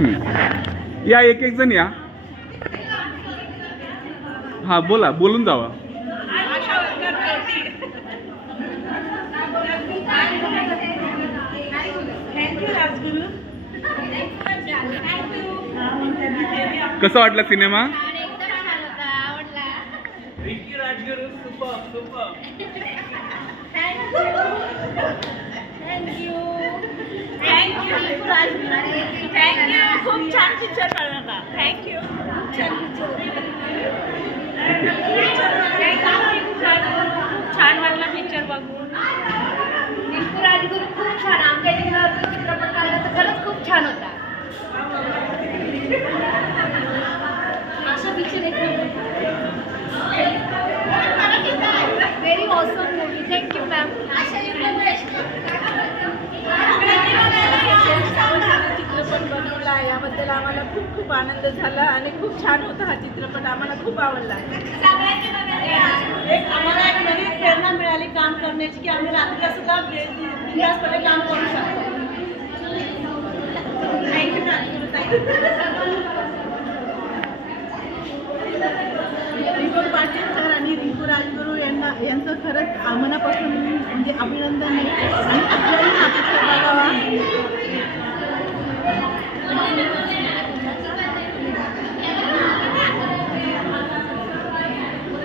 या एक एक जण या. हा बोला, बोलून जावा. कसं वाटलं cinema? Rinki Rajguru super super. Thank you खूप छान पिक्चर बनवला. थँक्यू. छान वाटला पिक्चर बघून. रिंकू राजगुरू खूप छान. आमच्या चित्रपट काढला तर खरंच खूप छान होता. अशा picture very awesome movie. Thank you ma'am. चित्रपट बनवला याबद्दल आम्हाला खूप खूप आनंद झाला आणि खूप छान होता हा चित्रपट. आम्हाला खूप आवडला. एक आम्हाला एक नवीन प्रेरणा मिळाली काम करण्याची की आम्ही रात्रीला सुद्धा बिनधास्तपणे काम करू शकतो. थँक्यू. रिंकू पाटील सर आणि रिंकू राजगुरू यांचं खरंच मनापासून म्हणजे अभिनंदन आहे.